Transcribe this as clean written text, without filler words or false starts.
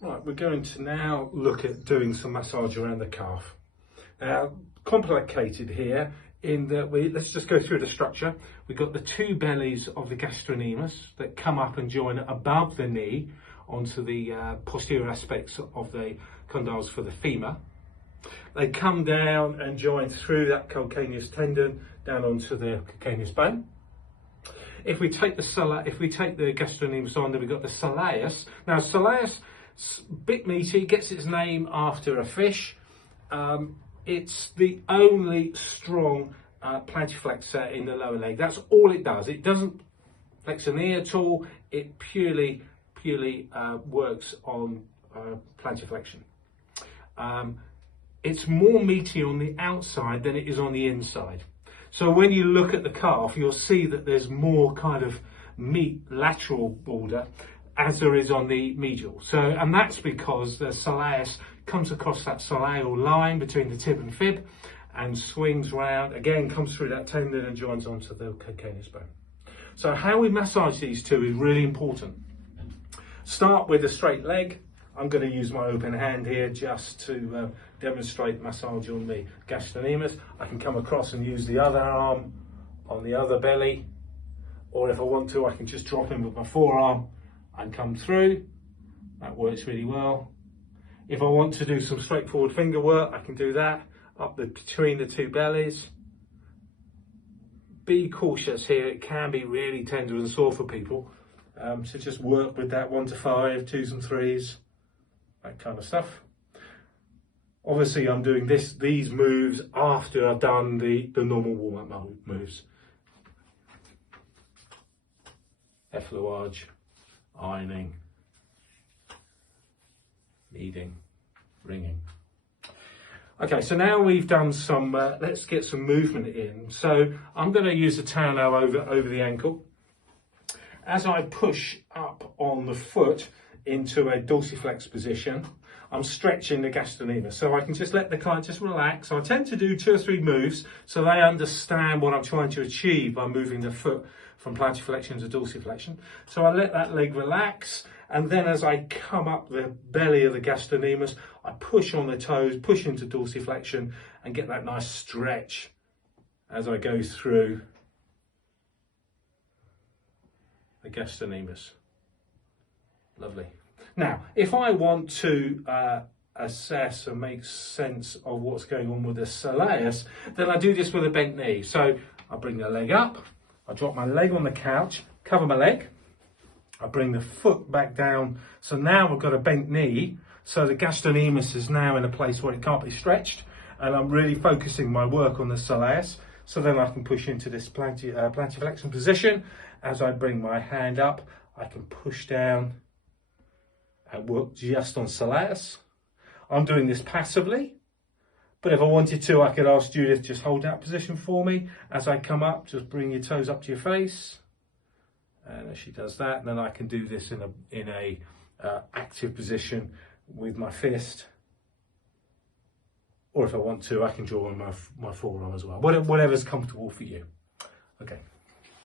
Right, we're going to now look at doing some massage around the calf. Now, complicated here in that let's just go through the structure. We've got the two bellies of the gastrocnemius that come up and join above the knee onto the posterior aspects of the condyles for the femur. They come down and join through that calcaneus tendon down onto the calcaneus bone. If we take the gastrocnemius on, then we've got the soleus. Now, soleus, bit meaty, gets its name after a fish. It's the only strong plantarflexor in the lower leg. That's all it does. It doesn't flex a knee at all. It purely works on plantarflexion. It's more meaty on the outside than it is on the inside. So when you look at the calf, you'll see that there's more kind of meat lateral border as there is on the medial. So, and that's because the soleus comes across that soleal line between the tib and fib and swings round, again comes through that tendon and joins onto the calcaneus bone. So how we massage these two is really important. Start with a straight leg. I'm going to use my open hand here just to demonstrate massage on the gastrocnemius. I can come across and use the other arm on the other belly, or if I want to, I can just drop in with my forearm and come through. That works really well. If I want to do some straightforward finger work, I can do that up between the two bellies. Be cautious here, it can be really tender and sore for people. So just work with that 1 to 5, 2s and 3s, that kind of stuff. Obviously I'm doing these moves after I've done the normal warm-up moves. Effleurage, ironing, kneading, ringing. Okay, so now we've done some, let's get some movement in. So I'm going to use the towel now over the ankle. As I push up on the foot into a dorsiflex position, I'm stretching the gastrocnemius. So I can just let the client just relax. So I tend to do 2 or 3 moves so they understand what I'm trying to achieve by moving the foot from plantarflexion to dorsiflexion. So I let that leg relax, and then as I come up the belly of the gastrocnemius, I push on the toes, push into dorsiflexion, and get that nice stretch as I go through the gastrocnemius. Lovely. Now, if I want to assess and make sense of what's going on with the soleus, then I do this with a bent knee. So I bring the leg up, I drop my leg on the couch, cover my leg, I bring the foot back down. So now I've got a bent knee, so the gastrocnemius is now in a place where it can't be stretched, and I'm really focusing my work on the soleus. So then I can push into this plantarflexion position. As I bring my hand up, I can push down and work just on soleus. I'm doing this passively, but if I wanted to, I could ask Judith, just hold that position for me. As I come up, just bring your toes up to your face. And as she does that, then I can do this in a active position with my fist. Or if I want to, I can draw on my forearm as well. Whatever's comfortable for you. Okay.